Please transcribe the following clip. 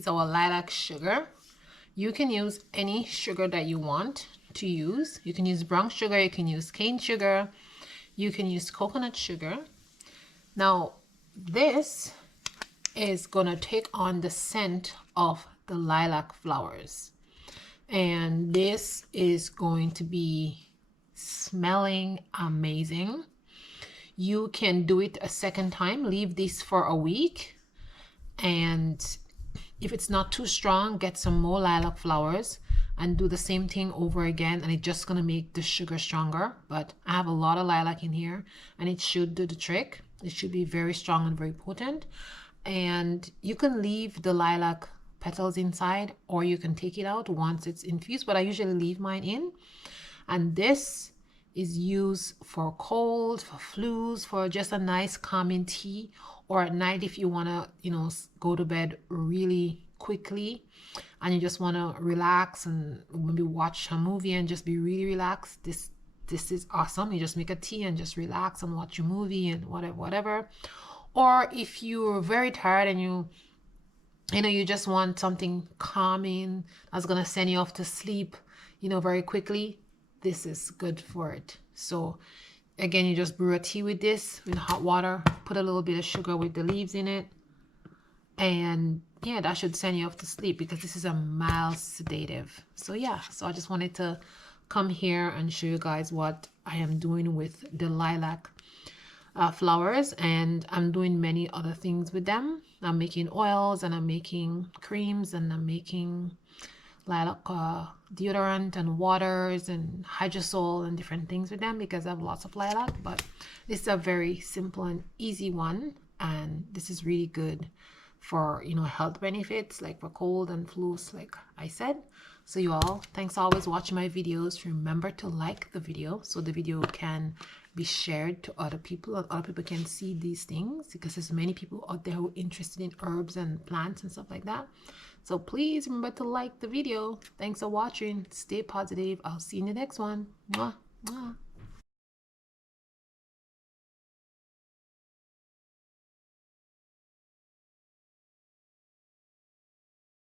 is our lilac sugar. You can use any sugar that you want to use. You can use brown sugar, you can use cane sugar, you can use coconut sugar. Now, this is gonna take on the scent of the lilac flowers. And this is going to be smelling amazing. You can do it a second time, leave this for a week, and if it's not too strong, get some more lilac flowers and do the same thing over again, and it's just gonna make the sugar stronger. But I have a lot of lilac in here and it should do the trick. It should be very strong and very potent. And you can leave the lilac petals inside, or you can take it out once it's infused, but I usually leave mine in. And this is used for colds, for flus, for just a nice calming tea, or at night if you want to, go to bed really quickly and you just want to relax and maybe watch a movie and just be really relaxed. This is awesome. You just make a tea and just relax and watch a movie and whatever. Or if you're very tired and you just want something calming that's gonna send you off to sleep, very quickly, this is good for it. So again, you just brew a tea with this with hot water, put a little bit of sugar with the leaves in it, and yeah, that should send you off to sleep because this is a mild sedative. So yeah, so I just wanted to come here and show you guys what I am doing with the lilac flowers, and I'm doing many other things with them. I'm making oils and I'm making creams and I'm making lilac deodorant and waters and hydrosol and different things with them because I have lots of lilac. But this is a very simple and easy one, and this is really good for health benefits, like for cold and flus, like I said. So you all, thanks for always watching my videos. Remember to like the video so the video can be shared to other people and other people can see these things, because there's many people out there who are interested in herbs and plants and stuff like that. So please remember to like the video. Thanks for watching. Stay positive. I'll see you in the next one. Mwah, mwah.